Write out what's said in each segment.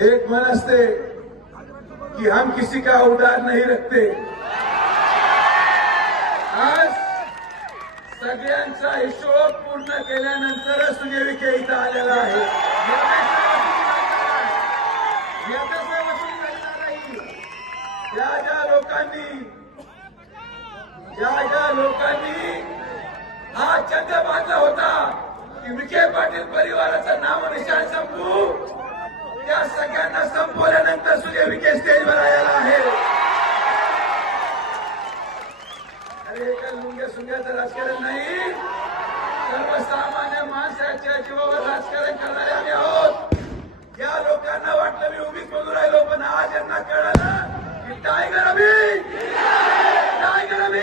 एक मन असते कि हम किसी का उधार नहीं रखते। आज सगळ्यांचा हिशोब पूर्ण केल्यानंतरच सुजय विखे इथं आलेला आहे. ज्या ज्या लोकांनी ज्या ज्या लोकांनी हा चंद बांधला होता की विखे पाटील परिवाराचं नाव निशाण संपू त्या सगळ्यांना संपवल्यानंतर सुजय विखे स्टेजवर आलेला आहे. अरे हे काय लुंग्या सुंग्याचं राजकारण नाही. सर्वसामान्य माणसाच्या जीवावर राजकारण करणारे आम्ही आहोत. या लोकांना वाटलं मी उभीच बोलू राहिलो पण आज यांना कळलं की टायगर अभी टायगर अभी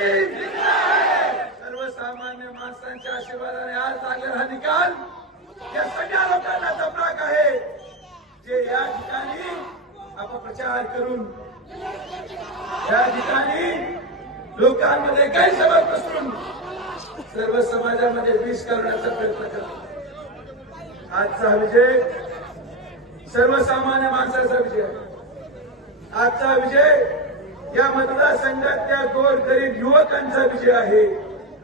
सर्वसामान्य माणसांच्या आशीर्वादाने आज लागलेला हा निकाल. या सगळ्या लोकांना जे या ठिकाणी अपप्रचार करून या ठिकाणी लोकांमध्ये गैरसमज पसरून सर्व समाजामध्ये विष करण्याचा प्रयत्न करतो. आजचा विजय सर्वसामान्य माणसाचा विजय आजचा विजय या मतदारसंघातल्या गोरगरीब युवकांचा विजय आहे.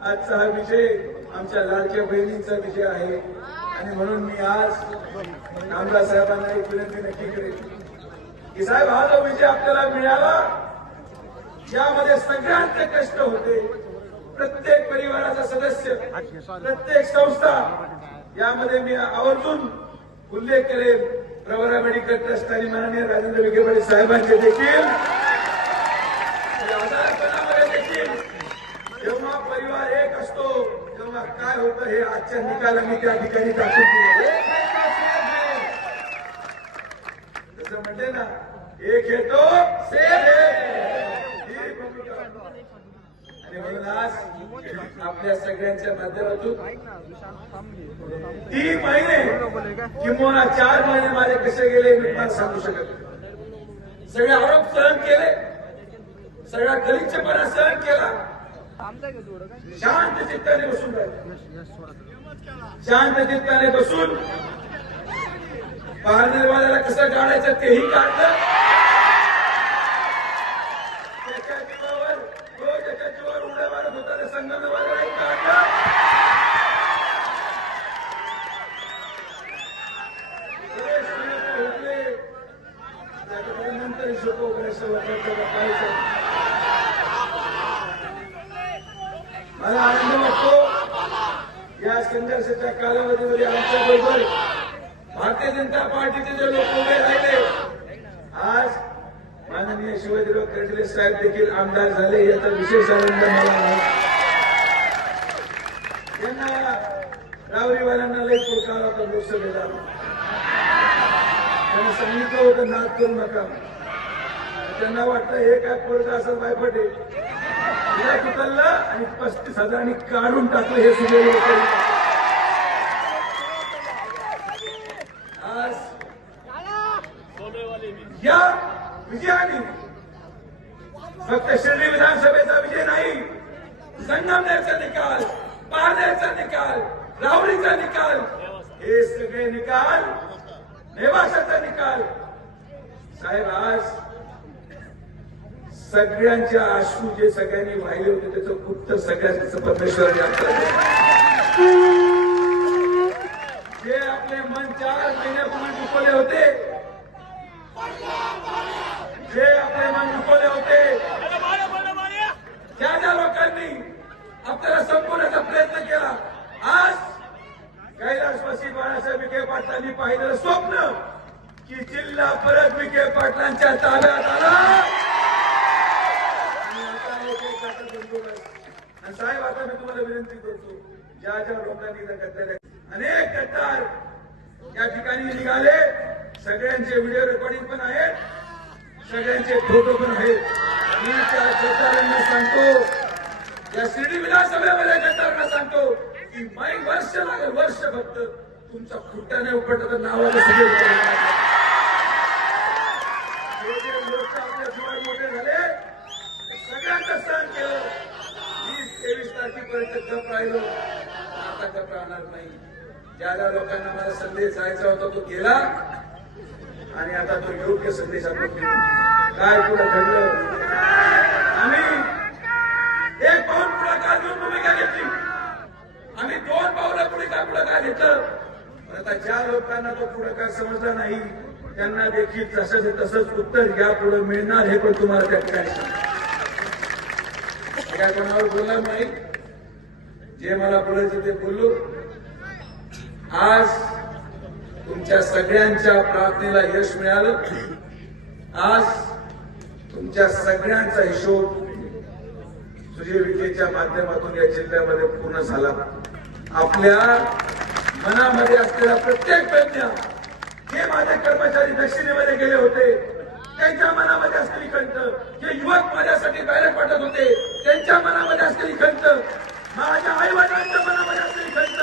आजचा हा विजय आमच्या लाडक्या बहिणींचा विजय आहे. आणि म्हणून मी आज आमदार साहेबांना एक विनंती नक्की करेन की साहेब हा जो विजय आपल्याला मिळाला यामध्ये सगळ्यांचे कष्ट होते. प्रत्येक परिवाराचा सदस्य प्रत्येक संस्था यामध्ये मी आवर्जून उल्लेख करेल प्रवरा मेडिकल ट्रस्ट आणि माननीय राजेंद्र विखे साहेबांचे देखील. देखील. जेव्हा परिवार एक असतो तेव्हा काय होतं हे आजच्या निकालांनी त्या ठिकाणी दाखवून दिलं जसं म्हणते ना एक आणि म्हणून आज आपल्या सगळ्यांच्या माध्यमातून तीन महिने किंवा चार महिने माझे कसे गेले मी तुम्हाला सांगू शकत सगळे आरोप सहन केले. सगळा गलिच्छपणा सहन केला. शांत चित्ताने बसून शांत चित्ताने बसून पाहणेवाल्याला कसं काढायचं तेही काढलं त्याच्या जीवावर तो ज्याच्या जीवावर उड्या मारत होता त्या संगमनेरवाल्यालाही काढलं हे सुरेश भोसले, त्याच्याकडे नंतर हिशोब वगैरे सगळं करतो बघायचं. मला आनंद वाटतो या संघर्षाच्या कालावधीमध्ये आमच्या बरोबर. भारतीय जनता पार्टीचे जे लोक उभे राहिले आज माननीय शिवाजीराव कर्डिले साहेब देखील आमदार झाले याचा विशेष आनंद मला यांना रावरीवाल्यांना लय पुरकार होता लोकसभेला त्यांना सांगितलं होतं नाद करू नका त्यांना वाटतं हे काय पोरगा असं बायपटे तिला कुठलं? आणि पस्तीस हजारांनी काढून टाकलं हे सुद्धा लोक आज या विजयाने फक्त शिर्डी विधानसभेचा विजय नाही. संगमनेरचा निकाल पारनेरचा निकाल राहुरीचा निकाल हे सगळे निकाल नेवासाचा निकाल. साहेब आज सगळ्यांच्या आशू जे सगळ्यांनी वाहिले होते त्याचं गुप्त सगळ्यांचं परमेश्वराने आपल्याला जे आपले मन चार महिन्यापूर्वी दुखवले होते जे आपले मन दुखवले होते ज्या ज्या लोकांनी आपल्याला संपवण्याचा प्रयत्न केला आज कैलासवासी बाळासाहेब विखे पाटलांनी पाहिलेलं स्वप्न की जिल्हा परत विखे पाटलांच्या ताब्यात आला आणि आता एक एक जागा बंदूक आहे. आणि साहेब आता मी तुम्हाला विनंती करतो ज्या ज्या लोकांनी इथं गद्दार अनेक गद्दार या ठिकाणी निघाले सगळ्यांचे व्हिडिओ रेकॉर्डिंग पण आहेत सगळ्यांचे फोटो पण आहेत मी त्या गद्दारांना सांगतो या शिर्डी विधानसभेमध्ये गद्दारांना सांगतो की माई वर्ष लागेल वर्ष फक्त. तुमच्या खुट्टा नाही उपटला नावाला सगळे लोक आपल्या जीवात मोठे झाले सगळ्यांचं सहन केलं. वीस तेवीस तारखेपर्यंत गप राहिलो. आता गप राहणार नाही. ज्या ज्या लोकांना मला संदेश जायचा होता तो गेला. आणि आता तो योग्य संदेश आपण देऊ. काय पुढे घडलं? पुढाकार आता ज्या लोकांना तो पुढाकार समजला नाही त्यांना देखील तसंच तसंच उत्तर या पुढे मिळणार हे पण तुम्हाला त्या ठिकाणी काय कोणावर बोलणार नाही. जे मला बोलायचं ते बोललो आज तुमच्या सगळ्यांच्या प्रार्थनेला यश मिळालं. आज तुमच्या सगळ्यांचा हिशोब सुजय विखेच्या माध्यमातून या जिल्ह्यामध्ये पूर्ण झाला. आपल्या मनामध्ये असलेला प्रत्येक प्रज्ञा जे माझे कर्मचारी दक्षिणेमध्ये गेले होते त्यांच्या मनामध्ये असलेली कंठ जे युवक माझ्यासाठी बॅरेट पाठवत होते त्यांच्या मनामध्ये असलेली खंत माझ्या आई वडिलांच्या मनामध्ये असलेली खंत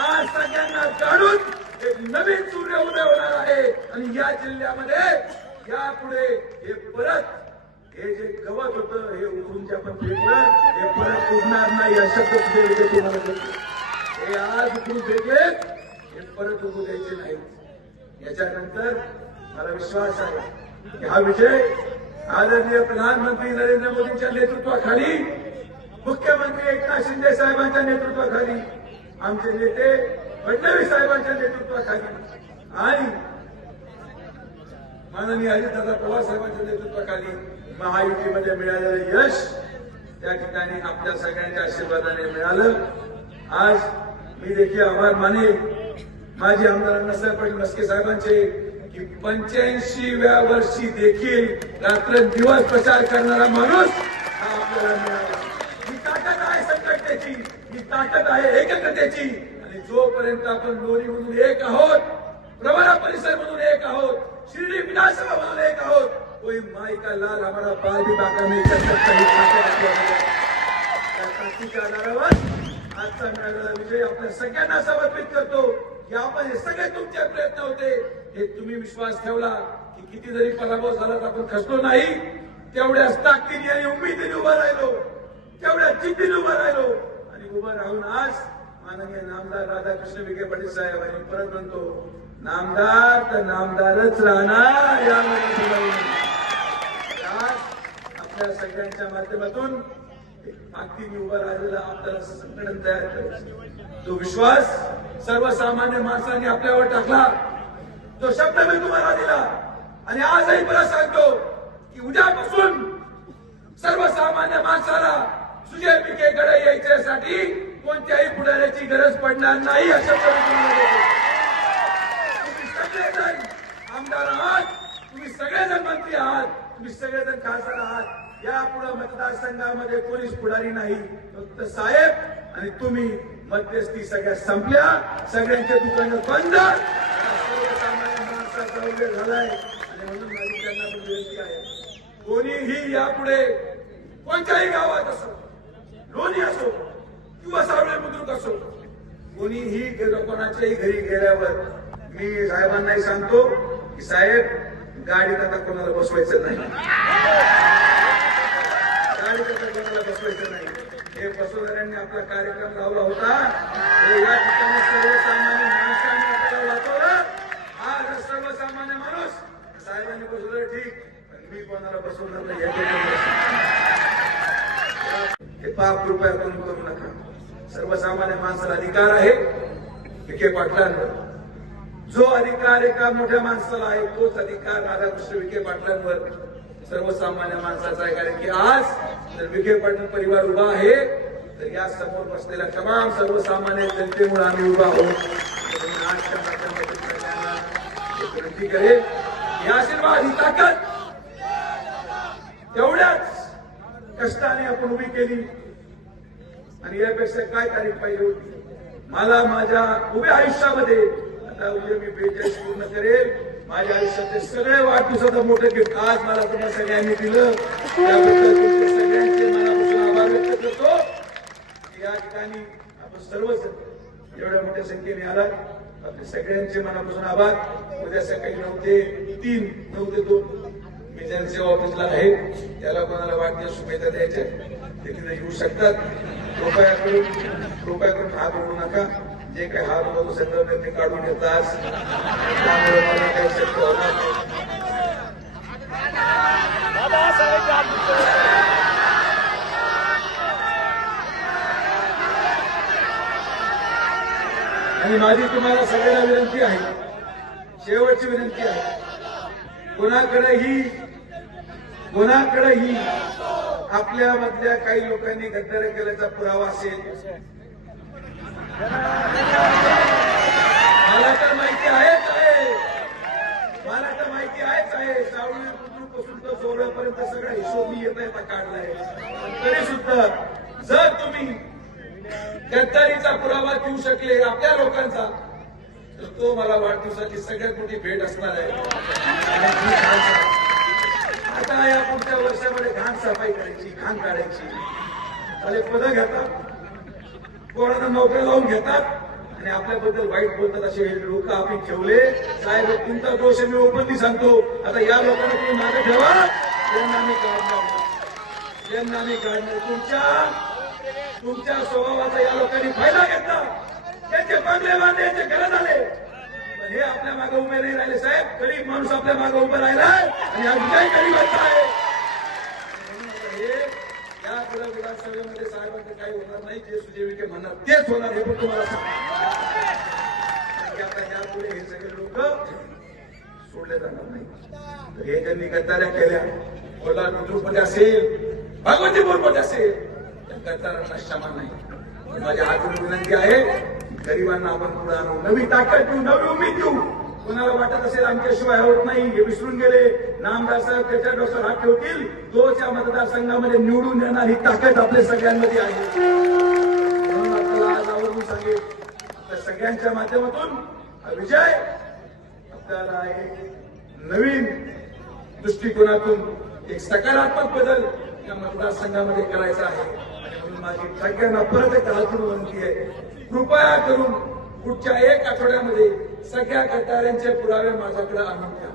आज सगळ्यांना काढून एक नवीन सूर्य उदय होणार आहे आणि या जिल्ह्यामध्ये यापुढे हे परत हे जे गवत होतं हे उठून जे आपण फेकलं हे परत उडणार नाही या शब्द सुद्धा इथे तुम्हाला देतो. हे आज उठून फेकलेत हे परत उठू द्यायचे नाही केल्यानंतर मला विश्वास आहे की हा विजय आदरणीय प्रधानमंत्री नरेंद्र मोदींच्या नेतृत्वाखाली मुख्यमंत्री एकनाथ शिंदे साहेबांच्या नेतृत्वाखाली आमचे नेते फडणवीस साहेबांच्या नेतृत्वाखाली आणि माननीय अजितदादा पवार साहेबांच्या नेतृत्वाखाली महायुतीमध्ये मिळालेलं यश त्या ठिकाणी आपल्या सगळ्यांच्या आशीर्वादाने मिळालं. आज मी देखील आभार मानेन माजी आमदार अण्णासाहेब पाटील मस्के साहेबांचे की पंच्याऐंशीव्या वर्षी देखील रात्रंदिवस प्रचार करणारा माणूस हा आपल्याला मिळाला. ही ताकद आहे संकटतेची ही ताकद आहे एकत्रतेची. आणि जोपर्यंत आपण दोन्ही म्हणून एक आहोत प्रवरा परिसर म्हणून एक आहोत शिर्डी विधानसभा म्हणून एक आहोत कोई माई का लाल हमारा बाल भी बाका नहीं कर सकता ही ताकद आधारावर आजचा मिळालेला विजय आपल्या सगळ्यांना समर्पित करतो. की आपण हे सगळे तुमचे प्रयत्न होते. हे तुम्ही विश्वास ठेवला की किती जरी पराभव झाला तर आपण खसलो नाही. तेवढ्याच ताकदीने आणि उमेदीने उभा राहिलो. तेवढ्या जिद्दीने उभा राहिलो. आणि उभा राहून आज माननीय नामदार राधाकृष्ण विखे पाटील साहेब आणि परत म्हणतो नामदार तर नामदारच राहणार यामध्ये. आज आपल्या सगळ्यांच्या माध्यमातून ताकदीने उभं राहिलेलं आपल्याला संघटन तयार करायचं तो विश्वास सर्वसामान्य माणसांनी आपल्यावर टाकला. तो शब्द मी तुम्हाला दिला. आणि आजही मला सांगतो की उद्यापासून सर्वसामान्य माणसाला सुजय विखेकडे यायच्यासाठी कोणत्याही पुढाऱ्याची गरज पडणार नाही अशा तुम्ही सगळेजण आमदार आहात. तुम्ही सगळेजण मंत्री आहात. तुम्ही सगळेजण खासदार आहात. यापुढे मतदारसंघामध्ये कोणीच पुढारी नाही. फक्त साहेब आणि तुम्ही मध्यस्थी सगळ्या संपल्या. सगळ्यांच्या दुकानं बंद. माणसाचा उल्लेख झालाय. आणि म्हणून माझी त्यांना पण विनंती आहे. कोणीही यापुढे कोणत्याही गावात असो लोणी असो किंवा सावळे बुद्रुक असो कोणीही गेलो कोणाच्याही घरी गेल्यावर मी साहेबांनाही सांगतो की साहेब गाडीत आता कोणाला बसवायचं नाही गाडीत आता कोणाला बसवायचं नाही हे आपला कार्यक्रम लावला होता. या ठिकाणी सर्वसामान्य माणसांनी आपल्याला आज सर्वसामान्य माणूस साहेबांनी बसवलं ठीक. पण मी कोणाला बसवलं नाही हे पाप कृपया करून करू नका. सर्वसामान्य माणसाला अधिकार आहे. विखे पाटलांवर. जो अधिकार एका मोठ्या माणसाला आहे तोच अधिकार राधाकृष्ण विखे पाटलांवर. सर्वसामान्य माणसाचा आहे. कारण की आज जर विखे पाटील परिवार उभा आहे तर या समोर बसलेल्या तमाम सर्वसामान्य जनतेमुळे आम्ही उभा आहोत. विनंती करेल. ही आशीर्वाद ही ताकद. तेवढ्याच कष्टाने आपण उभी केली. आणि यापेक्षा काय तारीख पाहिजे होती. मला माझ्या उभ्या आयुष्यामध्ये आता उद्या मी बेचाळीस पूर्ण करेल. माझ्या आयुष्यात सगळे वाढदिवसाचं मोठं गिफ्ट आज मला तुम्हाला सगळ्यांनी दिलं. या ठिकाणी आपण सर्वच एवढ्या मोठ्या संख्येने आला आपल्या सगळ्यांचे मनापासून आभार. उद्या सकाळी नऊ ते तीन नऊ ते दोन मी जनसेवा ऑफिसला आहे त्याला कोणाला वाटते शुभेच्छा द्यायच्या. ते तिथे येऊ शकतात. कृपया करून कृपया करून हात ओढू नका. जे काही हात होतो संदर्भ ते काढून घेतात त्यामुळे मला काही शक्य होणार नाही माझी तुम्हाला सगळ्यांना विनंती आहे. शेवटची विनंती आहे. कोणाकडेही कोणाकडेही आपल्या मधल्या काही लोकांनी गद्दारी केल्याचा पुरावा असेल. मला तर माहिती आहेच आहे. मला तर माहिती आहेच आहे. सावळी पासून तर सोहळ्यापर्यंत सगळा हिशोब मी येता येता काढलाय. तरी सुद्धा जर तुम्ही गद्दारीचा पुरावा देऊ शकले आपल्या लोकांचा. तर तो मला वाढदिवसाची सगळ्यात मोठी भेट असणार आहे. आता या पुढच्या वर्षामध्ये घाण सफाई करायची घाण काढायची. आणि पदं घेतात. कोणाला नोकऱ्या लावून घेतात. आणि आपल्याबद्दल वाईट बोलतात असे लोक आपण ठेवले. साहेब तुमचा दोष मी ओपनली सांगतो. आता या लोकांना तुम्ही मागे ठेवा. त्यांना मी काढणार त्यांना मी काढणार तुमच्या तुमच्या स्वभावाचा या लोकांनी फायदा घेतला. त्यांचे बंगले बांधले यांचे घर झाले. पण हे आपल्या मागे उभे नाही राहिले साहेब. गरीब माणूस आपल्या मागे उभा राहिला आणि हा विजय गरीबाचा आहे. म्हणून आता विधानसभेमध्ये साहेबांचं काही होणार नाही जे सुजय विखे म्हणणार. तेच होणार हे पण तुम्हाला सांगतो. आता यापुढे हे सगळे लोक सोडले जाणार नाही. हे ज्यांनी गद्दाऱ्या केल्या कोल्हार बुद्रुकमध्ये असेल भगवतीपूरमध्ये असेल करताना क्षमा नाही. माझी हातून विनंती आहे गरिबांना आपण पुढे आणू. नवी ताकद देऊ नवी उमेद देऊ कोणाला वाटत असेल आमच्याशिवाय होत नाही हे विसरून गेले. नामदार साहेब त्याच्या डोक्यावर हात ठेवतील. तोच या मतदारसंघामध्ये निवडून येणार ही ताकद आपल्या सगळ्यांमध्ये आहे. आपल्याला आज आवडून सांगेल आपल्या सगळ्यांच्या माध्यमातून विजय आपल्याला एक नवीन दृष्टिकोनातून एक सकारात्मक बदल या मतदारसंघामध्ये करायचा आहे. माझी सगळ्यांना परत एक हातून विनंती आहे कृपया करून पुढच्या एक आठवड्यामध्ये सगळ्या गद्दारांचे पुरावे माझ्याकडे आणून द्या.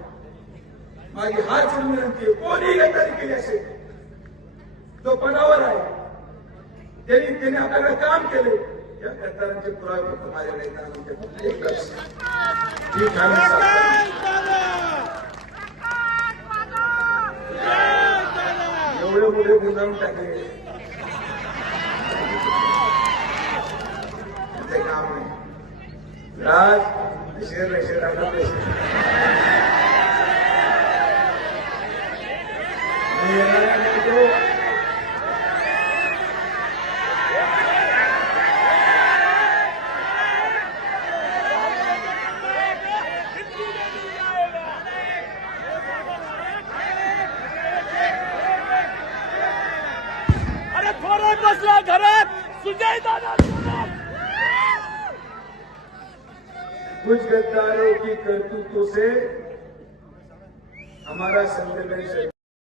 माझी हात विनंती आहे. कोणी गद्दारी केली असेल तो पणावर आहे. त्यांनी त्यांनी आपल्याकडे काम केले. या गद्दारांचे पुरावे फक्त माझ्याकडे आणून द्या. एक ही ठाणे एवढे मोठे गुंडाळून टाकले. त्यांचे काम नाही राज शेर नाही शेर आपला पेशंट मी गद्दारों की करतूतों से हमारा संवेदनशील